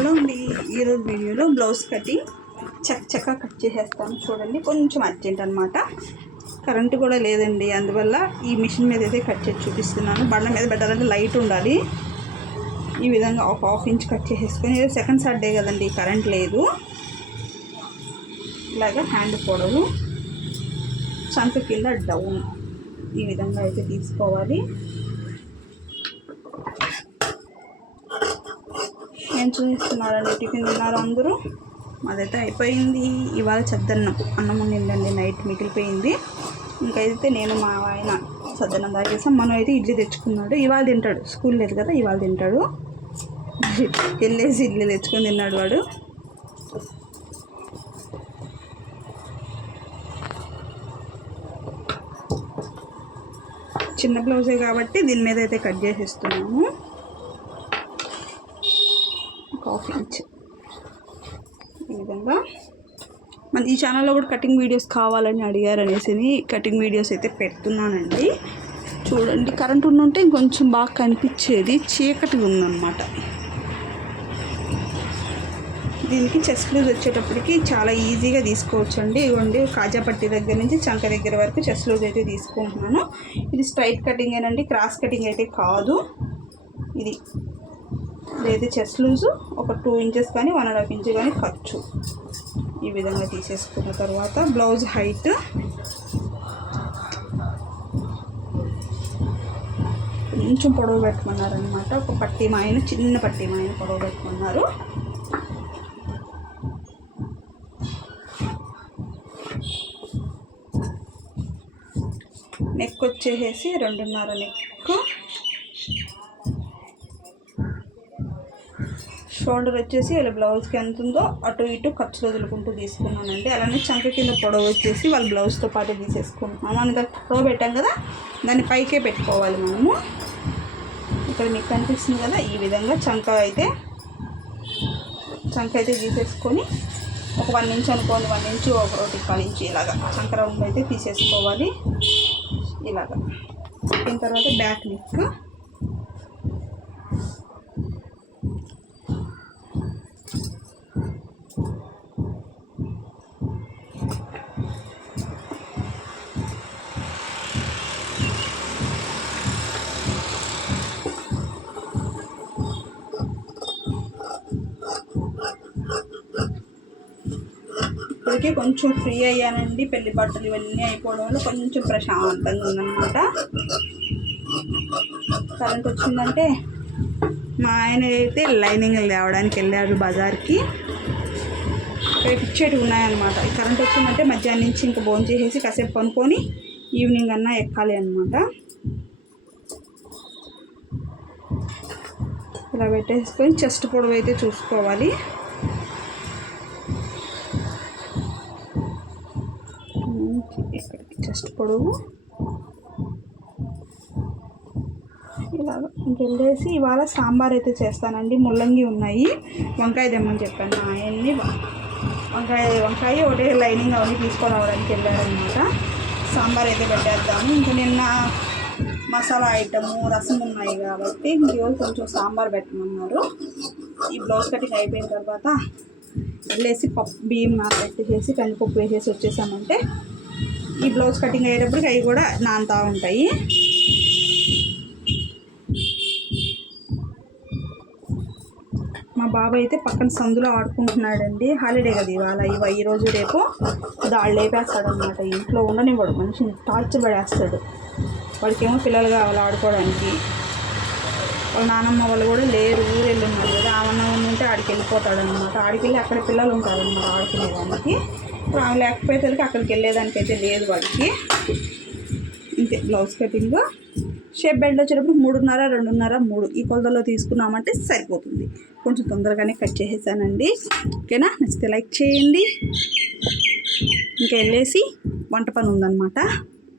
Hello అండి ఈరోజు వీడియోలో బ్లౌజ్ కటింగ్ చక్ చక్క కట్ చేసేస్తాను చూడండి కొంచెం అర్జెంట్ అనమాట కరెంటు కూడా లేదండి. అందువల్ల ఈ మిషన్ మీద అయితే కట్ చేసి చూపిస్తున్నాను. బండ మీద పెట్టాలంటే లైట్ ఉండాలి. ఈ విధంగా ఒక హాఫ్ ఇంచ్ కట్ చేసేసుకొని సెకండ్ సాటర్డే కదండి కరెంట్ లేదు. ఇలాగా హ్యాండ్ పొడవు చంక కింద డౌన్ ఈ విధంగా అయితే తీసుకోవాలి. ఏం చూపిస్తున్నారండి టిఫిన్ తిన్నారు అందరూ? మాదైతే అయిపోయింది. ఇవాళ చద్దన్నం అన్నం ఉండిందండి నైట్ మిగిలిపోయింది. ఇంకైతే నేను మా ఆయన సద్దన్నం తాగేసాం. మనం అయితే ఇడ్లీ తెచ్చుకున్నాడు. ఇవాళ తింటాడు. స్కూల్ లేదు కదా ఇవాళ తింటాడు. వెళ్ళేసి ఇడ్లీ తెచ్చుకొని తిన్నాడు వాడు. చిన్న బ్లౌజే కాబట్టి దీని మీద అయితే కట్ చేసేస్తున్నాము ఇస్తున్నాము. హాఫ్ ఈ విధంగా. మన ఈ ఛానల్లో కూడా కటింగ్ వీడియోస్ కావాలని అడిగారు అనేసి కటింగ్ వీడియోస్ అయితే పెడుతున్నానండి. చూడండి కరెంట్ ఉండుంటే ఇంకొంచెం బాగా కనిపించేది చీకటిగా ఉందన్నమాట. దీనికి చెస్ట్ లూజ్ వచ్చేటప్పటికి చాలా ఈజీగా తీసుకోవచ్చండి. ఇవ్వండి కాజాపట్టి దగ్గర నుంచి చంక దగ్గర వరకు చెస్ట్ లూజ్ అయితే తీసుకుంటున్నాను. ఇది స్ట్రైట్ కటింగ్ ఏనండి క్రాస్ కటింగ్ అయితే కాదు. ఇది లేదు చెస్ట్ లూజు ఒక టూ ఇంచెస్ కానీ వన్ అండ్ హాఫ్ ఇంచ్ కానీ ఖర్చు. ఈ విధంగా తీసేసుకున్న తర్వాత బ్లౌజ్ హైట్. కొంచెం పొడవు పెట్టుకున్నారనమాట ఒక పట్టి మాయన చిన్న పట్టి మాయన పొడవు పెట్టుకున్నారు. నెక్ వచ్చేసేసి రెండున్నర నెక్. షోల్డర్ వచ్చేసి వాళ్ళ బ్లౌజ్కి ఎంత ఉందో అటు ఇటు ఖర్చులు వదులుకుంటూ తీసుకున్నానండి. అలానే చంక కింద పొడవు వచ్చేసి వాళ్ళ బ్లౌజ్తో పాటు తీసేసుకుంటున్నాం మనం దానికి పొడవు పెట్టాం కదా దాన్ని పైకే పెట్టుకోవాలి మనము. ఇక్కడ మీకు కనిపిస్తుంది కదా ఈ విధంగా చంక అయితే చంక అయితే తీసేసుకొని ఒక వన్ ఇంచ్ అనుకోండి వన్ ఇంచ్ ఒక ఒకటి కాల్ ఇంచ్ ఇలాగా చంక రౌండ్ అయితే తీసేసుకోవాలి. ఇలాగా. దీని తర్వాత బ్యాక్ నెక్ ఇప్పటికే కొంచెం ఫ్రీ అయ్యానండి. పెళ్ళి బట్టలు ఇవన్నీ అయిపోవడం వల్ల కొంచెం ప్రశాంతంగా ఉందన్నమాట. కరెంట్ వచ్చిందంటే మా ఆయన అయితే లైనింగ్ తేవడానికి వెళ్ళారు బజార్కి. రేపు ఇచ్చేటివి ఉన్నాయన్నమాట. కరెంట్ వచ్చిందంటే మధ్యాహ్నం నుంచి ఇంకా భోజనం చేసేసి కాసేపు కొనుక్కొని ఈవినింగ్ అన్నా ఎక్కాలి అనమాట ఇలా పెట్టేసుకొని చెస్ట్ పొడవు అయితే చూసుకోవాలి. ఇక్కడికి జస్ట్ పొడవు ఇలాగ ఇంకెళ్ళేసి ఇవాళ సాంబార్ అయితే చేస్తానండి. ముల్లంగి ఉన్నాయి. వంకాయ తెమ్మని చెప్పాను. మా ఆయన్ని వంకాయ వంకాయ ఒకటే లైనింగ్ అవన్నీ తీసుకొని రావడానికి వెళ్ళారనమాట సాంబార్ అయితే పెట్టేద్దాము. ఇంకా నిన్న మసాలా ఐటము రసం ఉన్నాయి కాబట్టి ఇంకోటి కొంచెం సాంబార్ పెట్టమన్నారు. ఈ బ్లౌజ్ కటింగ్ అయిపోయిన తర్వాత వెళ్ళేసి పప్పు బియ్యం నానబెట్టేసి కందిపప్పు వేసేసి వచ్చేసామంటే ఈ బ్లౌజ్ కటింగ్ అయ్యేటప్పటికి అవి కూడా నానుతూ ఉంటాయి. మా బాబు అయితే పక్కన సందులో ఆడుకుంటున్నాడండి. హాలిడే కదా ఇవాళ. ఇవ ఈరోజు రేపు దాళ్ళు లేపేస్తాడనమాట ఇంట్లో ఉండనివ్వడు. మనిషిని టార్చర్ పడేస్తాడు. వాడికేమో పిల్లలు కావాలి ఆడుకోవడానికి. వాళ్ళ నానమ్మ వాళ్ళు కూడా లేరు. ఊరు వెళ్ళి ఉన్నారు కదా. ఆమె ఉంటే ఆడికి వెళ్ళిపోతాడు అనమాట ఆడికి వెళ్ళి అక్కడ పిల్లలు ఉంటారు అనమాట ఆడుకునే ఆమె లేకపోయేసరికి అక్కడికి వెళ్ళేదానికి అయితే లేదు వాడికి. ఇంతే బ్లౌజ్ కటింగ్ షేప్ బెల్ట్ వచ్చేటప్పుడు మూడున్నర రెండున్నర మూడు. ఈ కొలతలో తీసుకున్నామంటే సరిపోతుంది. కొంచెం తొందరగానే కట్ చేసేసానండి. ఓకేనా? నచ్చితే లైక్ చేయండి. ఇంకా వెళ్ళేసి వంట పని ఉందన్నమాట.